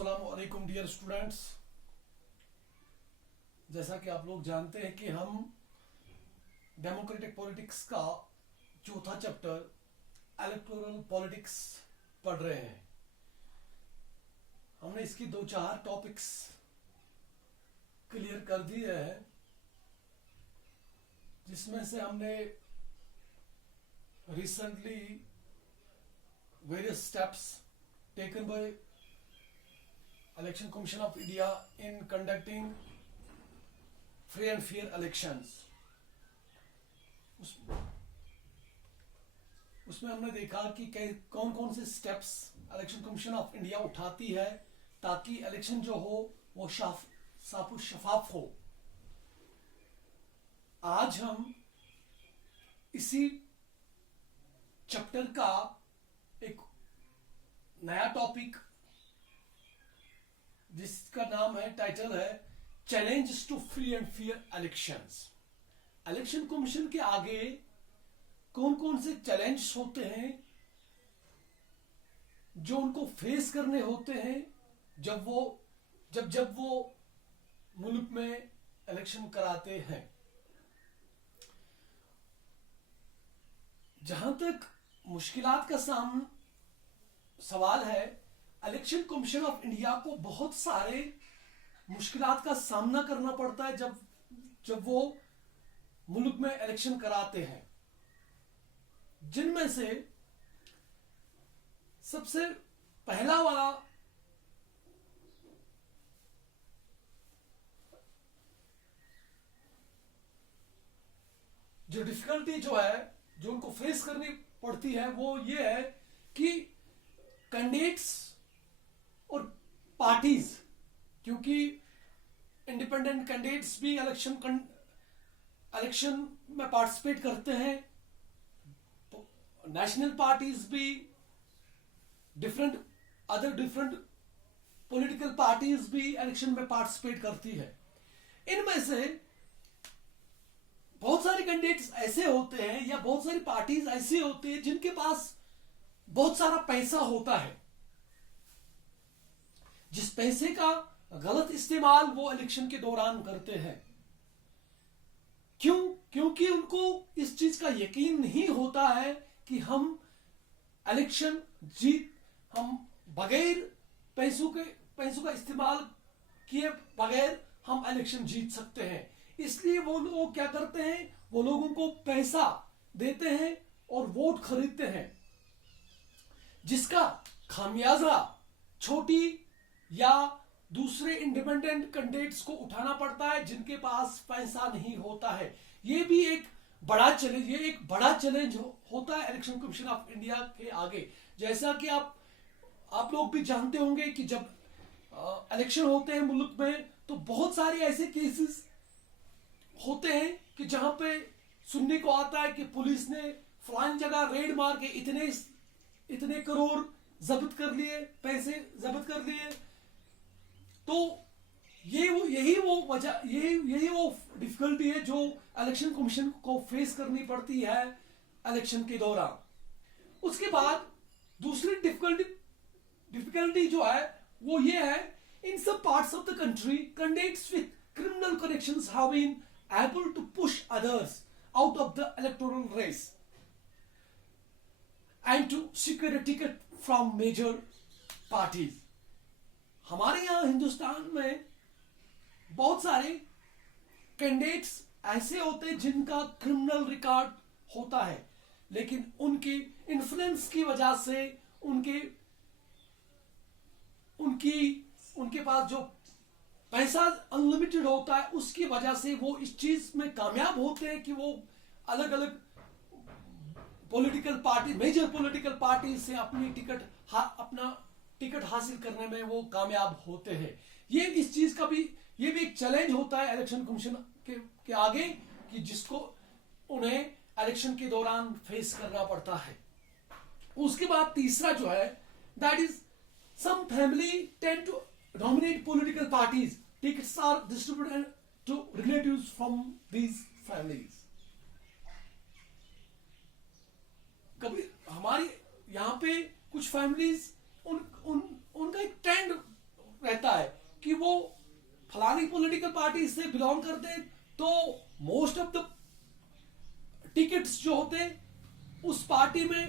अस्सलामुअलैकुम dear students. जैसा कि आप लोग जानते हैं कि हम डेमोक्रेटिक पॉलिटिक्स का चौथा चैप्टर इलेक्टोरल पॉलिटिक्स पढ़ रहे हैं। हमने इसकी 2-4 टॉपिक्स क्लियर कर दिए हैं, जिसमें से हमने recently various steps taken by Election Commission of India in conducting free and fair elections। उसमें हमने देखा कि कौन कौन से steps election commission of India उठाती है ताकि इलेक्शन जो हो वो शफाफ हो। आज हम इसी चैप्टर का एक नया टॉपिक जिसका नाम है, टाइटल है challenge to free and fair elections. Election commission के आगे कौन कौन से चैलेंज होते हैं जो उनको फेस करने होते हैं जब वो मुल्क में इलेक्शन कराते हैं। जहां तक मुश्किलात का सवाल है, इलेक्शन कमीशन ऑफ इंडिया को बहुत सारे मुश्किलात का सामना करना पड़ता है जब वो मुल्क में इलेक्शन कराते हैं, जिनमें से सबसे पहला वाला जो डिफिकल्टी जो उनको फेस करनी पड़ती है वो ये है कि कैंडिडेट्स और पार्टीज, क्योंकि इंडिपेंडेंट कैंडिडेट्स भी इलेक्शन में पार्टिसिपेट करते हैं, नेशनल पार्टीज भी, डिफरेंट पॉलिटिकल पार्टीज भी इलेक्शन में पार्टिसिपेट करती है। इनमें से बहुत सारे कैंडिडेट्स ऐसे होते हैं या बहुत सारी पार्टीज ऐसी होती है जिनके पास बहुत सारा पैसा होता है, जिस पैसे का गलत इस्तेमाल वो इलेक्शन के दौरान करते हैं। क्योंकि उनको इस चीज का यकीन नहीं होता है कि हम बगैर पैसों का इस्तेमाल किए बगैर हम इलेक्शन जीत सकते हैं। इसलिए वो लोग क्या करते हैं, वो लोगों को पैसा देते हैं और वोट खरीदते हैं, जिसका खामियाजा छोटी या दूसरे इंडिपेंडेंट कैंडिडेट्स को उठाना पड़ता है जिनके पास पैसा नहीं होता है। ये भी एक बड़ा चैलेंज होता है इलेक्शन कमीशन ऑफ इंडिया के आगे। जैसा कि आप लोग भी जानते होंगे कि जब इलेक्शन होते हैं मुल्क में तो बहुत सारे ऐसे केसेस होते हैं कि जहां पे सुनने को आता है कि पुलिस ने फलानी जगह रेड मार के इतने करोड़ जब्त कर लिए, पैसे जब्त कर लिए। तो यही वो डिफिकल्टी है जो इलेक्शन कमीशन को फेस करनी पड़ती है इलेक्शन के दौरान। उसके बाद दूसरी डिफिकल्टी जो है वो ये है, इन some parts of the country candidates with criminal connections have been able to push others out of the electoral race and to secure a ticket from major parties। हमारे यहाँ हिंदुस्तान में बहुत सारे कैंडिडेट्स ऐसे होते हैं जिनका क्रिमिनल रिकॉर्ड होता है, लेकिन उनकी इन्फ्लुएंस की वजह से उनके पास जो पैसा अनलिमिटेड होता है उसकी वजह से वो इस चीज में कामयाब होते हैं कि वो अलग अलग मेजर पॉलिटिकल पार्टी से अपना टिकट हासिल करने में वो कामयाब होते हैं। ये भी एक चैलेंज होता है इलेक्शन कमीशन के आगे कि जिसको उन्हें इलेक्शन के दौरान फेस करना पड़ता है। उसके बाद तीसरा जो है, that is some family tend to dominate political parties, tickets are distributed to relatives from these families. कभी हमारी यहाँ पे कुछ फैमिलीज उनका एक ट्रेंड पार्टी से बिलोंग करते तो मोस्ट ऑफ द टिकट्स जो होते उस पार्टी में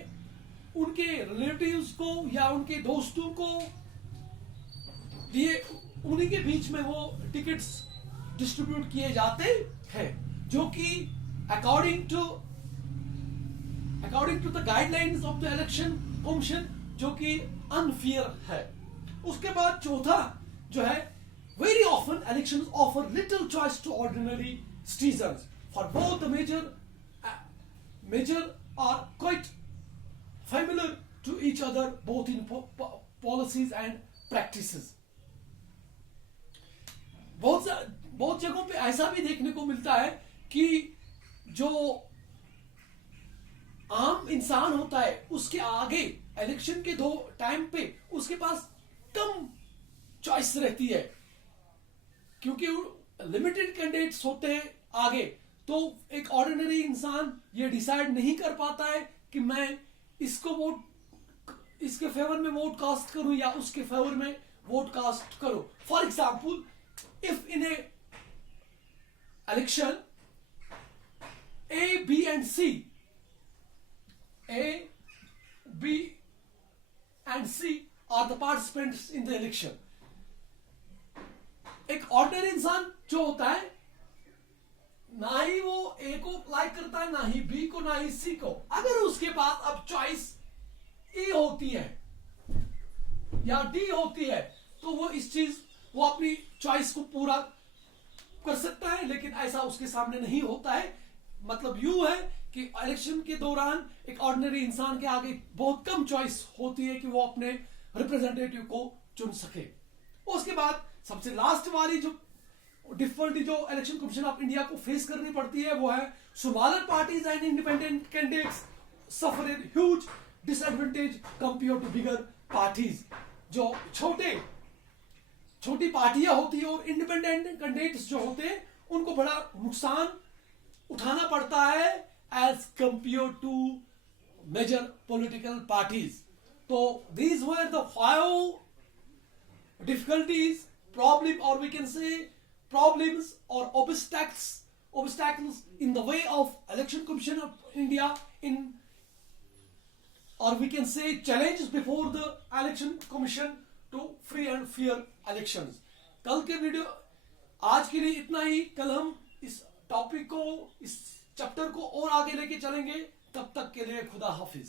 उनके रिलेटिव्स को या उनके दोस्तों को दिए, उन्हीं के बीच में वो टिकट्स डिस्ट्रीब्यूट किए जाते हैं, जो कि according to the guidelines of the election commission, जो कि अनफेयर है। उसके बाद चौथा जो है, very often elections offer little choice to ordinary citizens for both the major are quite familiar to each other both in policies and practices। बहुत जगहों पे ऐसा भी देखने को मिलता है कि जो आम इंसान होता है उसके आगे इलेक्शन के दो टाइम पे उसके पास कम चॉइस रहती है, क्योंकि लिमिटेड कैंडिडेट्स होते हैं आगे। तो एक ऑर्डिनरी इंसान ये डिसाइड नहीं कर पाता है कि मैं इसके फेवर में वोट कास्ट करूं या उसके फेवर में वोट कास्ट करूं। For example, if in a election A B and C are the participants in the election, एक ऑर्डिनरी इंसान जो होता है ना ही वो ए को लाइक करता है, ना ही बी को, ना ही सी को। अगर उसके पास अब चॉइस ए होती है या डी होती है तो वो अपनी चॉइस को पूरा कर सकता है, लेकिन ऐसा उसके सामने नहीं होता है। मतलब यूं है कि इलेक्शन के दौरान एक ऑर्डिनरी इंसान के आगे बहुत कम चॉइस होती है कि वो अपने रिप्रेजेंटेटिव को चुन सके। उसके बाद सबसे लास्ट वाली जो डिफिकल्टी जो इलेक्शन कमीशन ऑफ इंडिया को फेस करनी पड़ती है वो है, smaller parties and independent candidates suffer a huge disadvantage compare to bigger parties. जो छोटी पार्टियां होती है और इंडिपेंडेंट कैंडिडेट्स जो होते हैं उनको बड़ा नुकसान उठाना पड़ता है as compared to major political parties. तो these were the 5 difficulties, problem, or we can say problems or obstacles in the way of Election Commission of India or we can say challenges before the Election Commission to free and fair elections। कल के video आज के लिए इतना ही। कल हम इस topic को, इस चैप्टर को और आगे लेके चलेंगे। तब तक के लिए खुदा हाफिज।